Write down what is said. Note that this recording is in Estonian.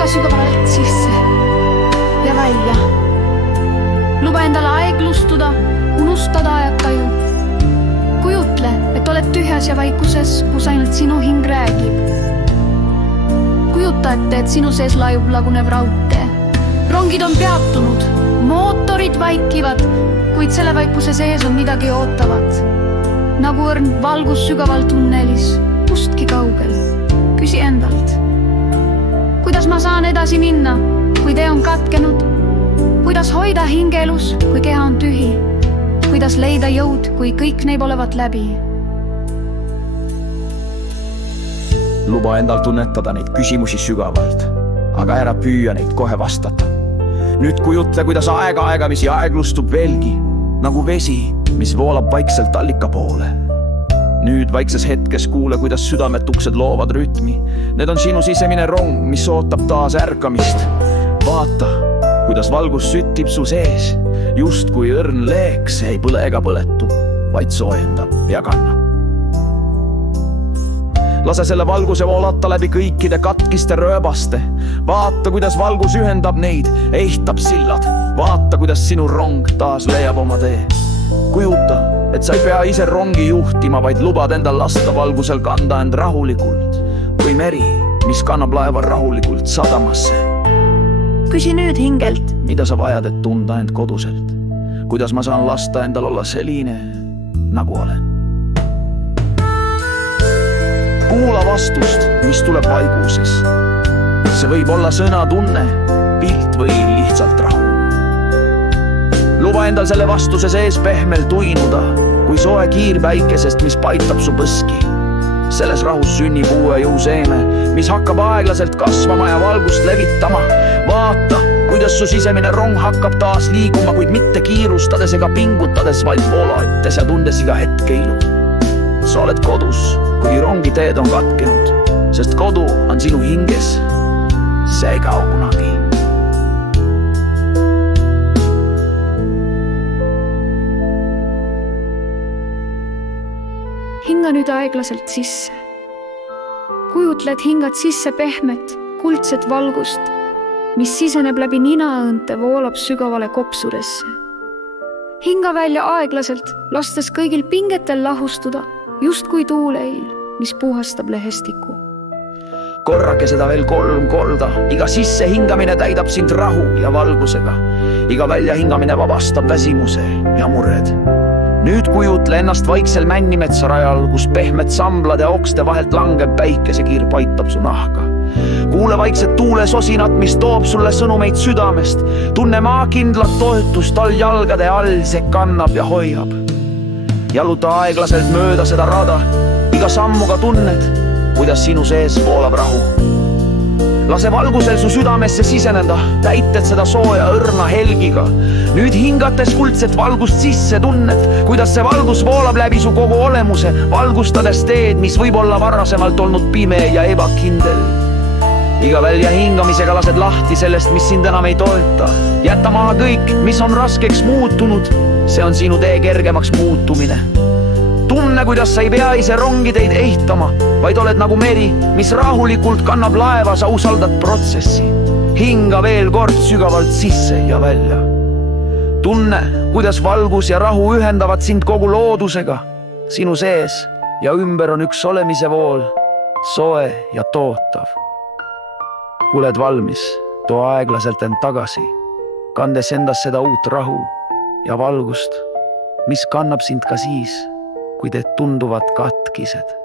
hinga sügavalt sisse ja välja. Luba endale aeglustuda, unustada ajakaju. Kujutle, et oled tühjas ja vaikuses, kus ainult sinu hing räägib. Kujuta ette, et sinu sees laiub lagunev raudtee. Rongid on peatunud, mootorid vaikivad, kuid selle vaikuse sees on midagi ootavat. Nagu õrn valgus sügaval tunnelis, kustki kaugel. Küsi endalt. Kuidas ma saan edasi minna, kui tee on katkenud? Kuidas hoida hingelus, kui keha on tühi? Kuidas leida jõud, kui kõik neib olevat läbi? Luba endal tunnetada neid küsimusi sügavalt, aga ära püüa neid kohe vastata. Nüüd kujutle, kuidas aegamisi aeglustub veelgi, nagu vesi, mis voolab vaikselt allika poole. Nüüd vaikses hetkes kuule, kuidas südametuksed loovad rütmi. Need on sinu sisemine rong, mis ootab taas ärkamist. Vaata, kuidas valgus süttib su sees, just kui õrn leeks ei põle ega põletu, vaid soojendab ja kannab. Lase selle valguse voolata läbi kõikide katkiste rööbaste. Vaata, kuidas valgus ühendab neid, ehtab sillad. Vaata, kuidas sinu rong taas leiab oma tee. Kujuta, et sa ei pea ise rongi juhtima, vaid lubad endal lasta valgusel kanda end rahulikult. Kui meri, mis kannab laeva rahulikult sadamasse. Küsi nüüd hingelt. Mida sa vajad, et tunda end koduselt? Kuidas ma saan lasta endal olla selline, nagu olen? Kuula vastust, mis tuleb vaiguses. See võib olla sõna, tunne, pilt või lihtsalt rahu. Luba endal selle vastuse sees pehmelt uinuda, kui soe kiir päikesest, mis paitab su põski. Selles rahus sünnib uue jõuseeme, mis hakkab aeglaselt kasvama ja valgust levitama. Vaata, kuidas su sisemine rong hakkab taas liiguma, kuid mitte kiirustades ega pingutades, vaid voolates ja tundes iga hetke ilu. Sa oled kodus, kuigi rongi teed on katkenud, sest kodu on sinu hinges. See ei kao kunagi. Hinga nüüd aeglaselt sisse. Kujutle, et hingad sisse pehmet, kuldset valgust, mis siseneb läbi ninaõõnte, voolab sügavale kopsudesse. Hinga välja aeglaselt, lastes kõigil pingetel lahustuda, just kui tuuleil, mis puhastab lehestiku. Korrake seda veel 3 korda. Iga sisse hingamine täidab sind rahu ja valgusega. Iga välja hingamine vabastab väsimuse ja mured. Nüüd kujutle ennast vaiksel männimetsarajal, kus pehmed samblad ja okste vahelt langeb päikesekiir paitab su nahka. Kuule vaikset tuulesosinat, mis toob sulle sõnumeid südamest. Tunne maakindlat toetust all jalgade all, see kannab ja hoiab. Jaluta aeglaselt mööda seda rada. Iga sammuga tunned, kuidas sinu sees voolab rahu. Lase valgusel su südamesse siseneda, täited seda sooja õrna helgiga. Nüüd hingates kuldset valgust sisse tunned, kuidas see valgus voolab läbi su kogu olemuse, valgustades teed, mis võib olla varasemalt olnud pime ja ebakindel. Iga välja hingamisega lased lahti sellest, mis sind enam ei toeta. Jäta maha kõik, mis on raskeks muutunud. See on sinu tee kergemaks muutumine. Tunne, kuidas sa ei pea ise rongiteid ehtama, vaid oled nagu meri, mis rahulikult kannab laeva, sa usaldad protsessi. Hinga veel kord sügavalt sisse ja välja. Tunne, kuidas valgus ja rahu ühendavad sind kogu loodusega. Sinu sees ja ümber on üks olemise vool, soe ja tootav. Kui oled valmis, too aeglaselt end tagasi, kandes endas seda uut rahu ja valgust, mis kannab sind ka siis, kui teed tunduvad katkised.